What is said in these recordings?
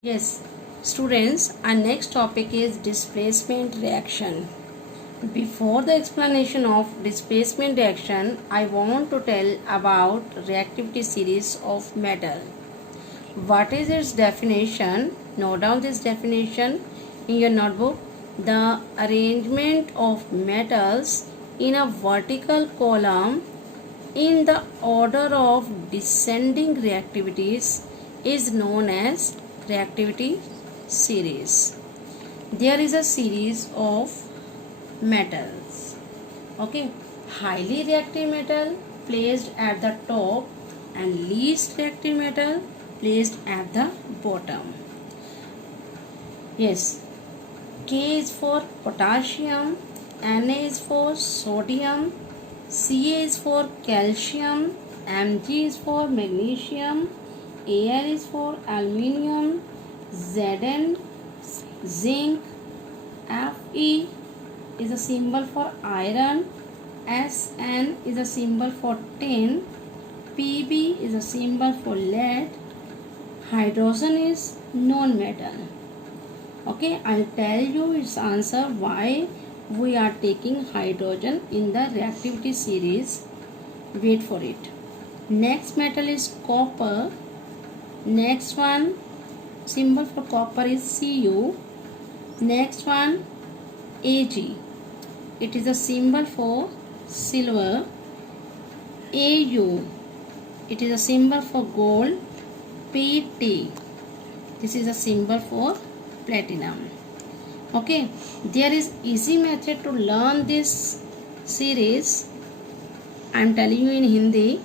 Yes, students, our next topic is displacement reaction. Before the explanation of displacement reaction, I want to tell about reactivity series of metal. What is its definition? Note down this definition in your notebook. The arrangement of metals in a vertical column in the order of descending reactivities is known as reactivity series. There is a series of metals. Okay, highly reactive metal placed at the top and least reactive metal placed at the bottom. Yes, K is for potassium, Na is for sodium, Ca is for calcium, Mg is for magnesium, Al is for aluminium, Zn zinc, Fe is a symbol for iron, Sn is a symbol for tin, Pb is a symbol for lead, hydrogen is non-metal. Okay, I'll tell you its answer why we are taking hydrogen in the reactivity series. Wait for it. Next metal is copper. Next one, symbol for copper is Cu. Next one, Ag. It is a symbol for silver. Au. It is a symbol for gold. Pt. This is a symbol for platinum. Okay, there is easy method to learn this series. I am telling you in Hindi.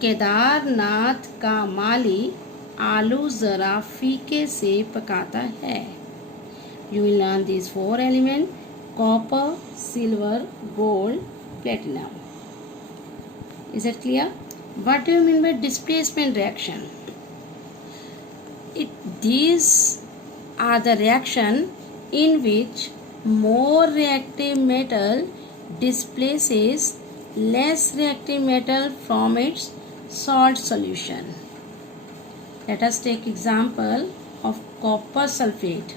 Kedarnath का माली आलू जरा फीके से पकाता है. You will learn these four elements: copper, silver, gold, platinum. Is it clear? What do you mean by displacement reaction? These are the reaction in which more reactive metal displaces less reactive metal from its salt solution. Let us take example of copper sulfate.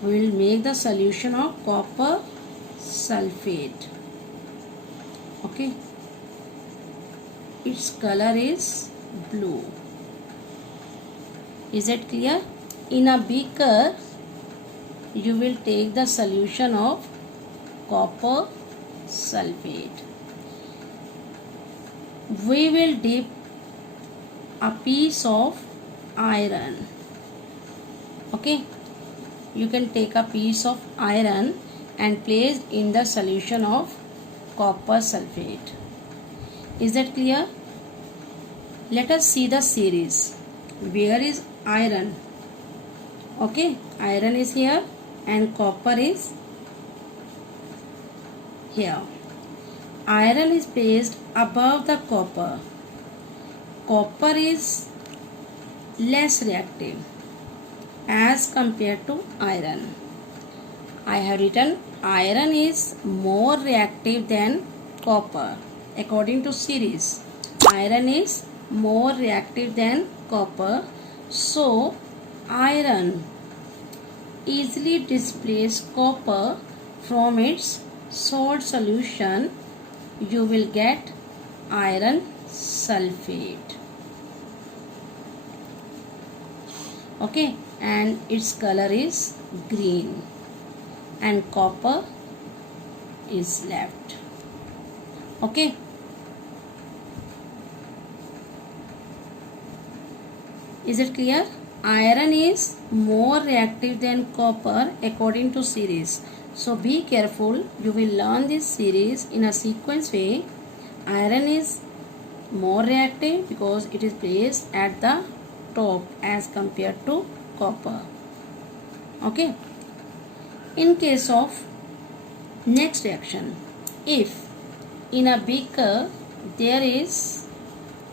We will make the solution of copper sulfate. Okay. Its color is blue. Is it clear? In a beaker, you will take the solution of copper sulfate. We will dip a piece of iron. Okay, you can take a piece of iron and place in the solution of copper sulfate. Is that clear? Let us see the series. Where is iron? Okay, iron is here and copper is here. Iron is placed above the copper. Copper is less reactive as compared to iron. I have written iron is more reactive than copper. According to series, iron is more reactive than copper. So, iron easily displaces copper from its salt solution. You will get iron sulfate. Okay, and its color is green and copper is left. Okay. Is it clear? Iron is more reactive than copper according to series. So be careful. You will learn this series in a sequence way. Iron is more reactive because it is placed at the top as compared to copper. Okay. In case of next reaction, if in a beaker there is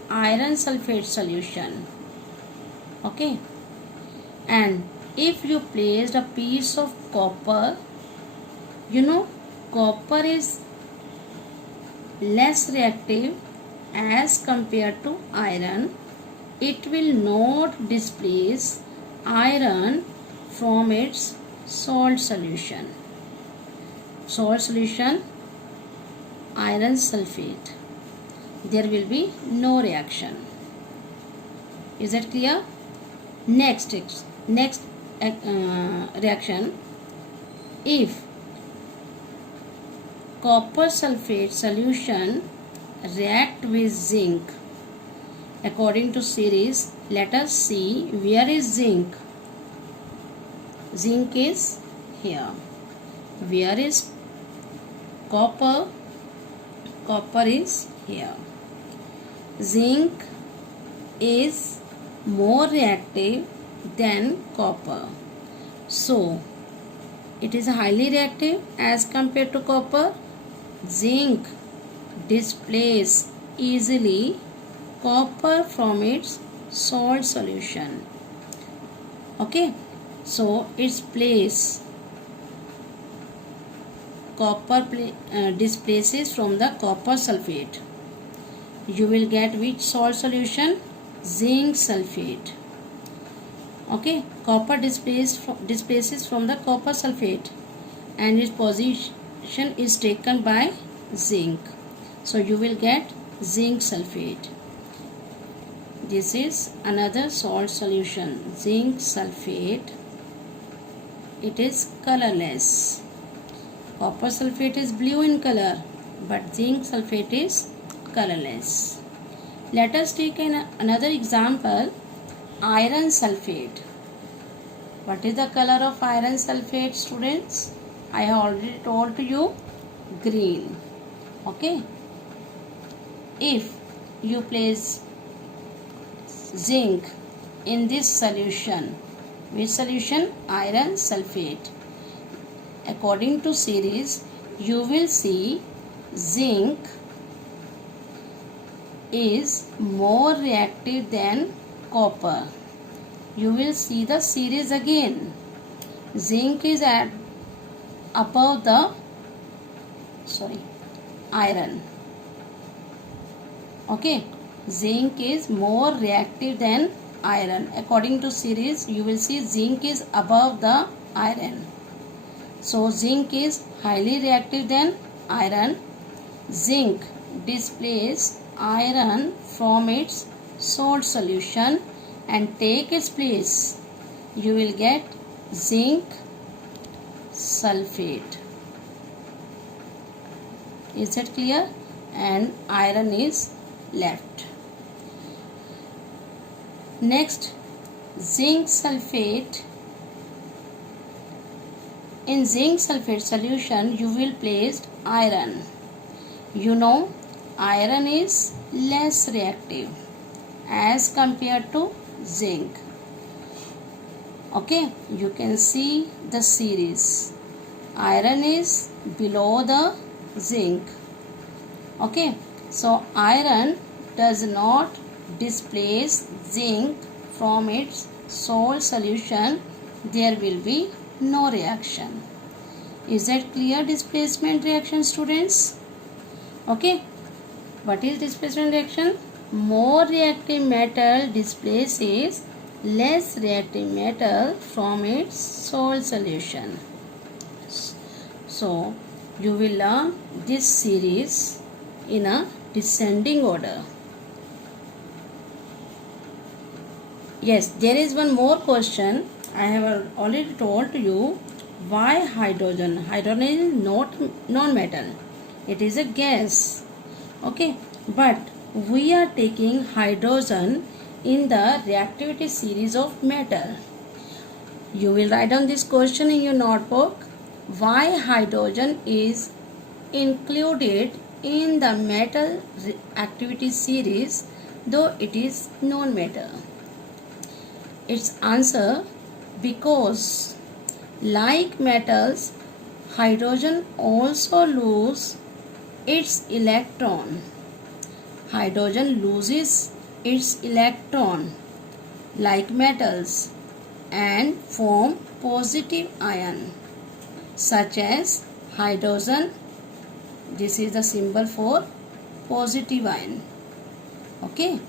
iron sulfate solution, okay, and if you placed a piece of copper, copper is less reactive as compared to iron. it will not displace iron from its salt solution. Salt solution, iron sulfate. There will be no reaction. Is that clear? Next reaction. If copper sulfate solution react with zinc according to series, let us see where is zinc. Zinc is here. Where is copper? Copper is here. Zinc is more reactive than copper. So, it is highly reactive as compared to copper. Zinc displaces easily copper from its salt solution. Okay, so its place copper displaces from the copper sulfate. You will get which salt solution? Zinc sulfate. Okay, copper displaces from the copper sulfate and its position is taken by zinc. So you will get zinc sulfate. This is another salt solution, zinc sulfate. It is colorless. Copper sulfate is blue in color, but zinc sulfate is colorless. Let us take another example, iron sulfate. What is the color of iron sulfate, students? I have already told you, green. Okay. If you place zinc in this solution, which solution? Iron sulfate. According to series, you will see zinc is more reactive than copper. You will see the series again. Zinc is above the iron. Okay, zinc is more reactive than iron. According to series, you will see zinc is above the iron. So zinc is highly reactive than iron. Zinc displaces iron from its salt solution and take its place. You will get zinc sulfate. Is that clear? And iron is left. Next, zinc sulfate. In zinc sulfate solution, you will place iron. You know, iron is less reactive as compared to zinc. Okay, you can see the series. Iron is below the zinc. Okay, so iron does not displace zinc from its salt solution. There will be no reaction. Is that clear? Displacement reaction, students? Okay, what is displacement reaction? More reactive metal displaces less reactive metal from its salt solution. So you will learn this series in a descending order. Yes, there is one more question. I have already told you why hydrogen. Hydrogen is not non-metal. It is a gas. Okay, but we are taking hydrogen in the reactivity series of metal. You will write down this question in your notebook. Why hydrogen is included in the metal activity series though it is non-metal? Its answer, because like metals, hydrogen also loses its electron. Hydrogen loses its electron like metals and form positive ion such as hydrogen. This is the symbol for positive ion. Okay.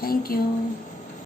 Thank you.